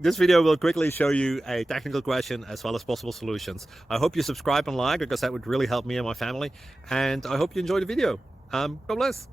This video will quickly show you a technical question as well as possible solutions. I hope you subscribe and like because that would really help me and my family. And I hope you enjoy the video. God bless.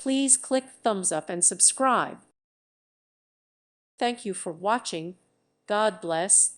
Please click thumbs up and subscribe. Thank you for watching. God bless.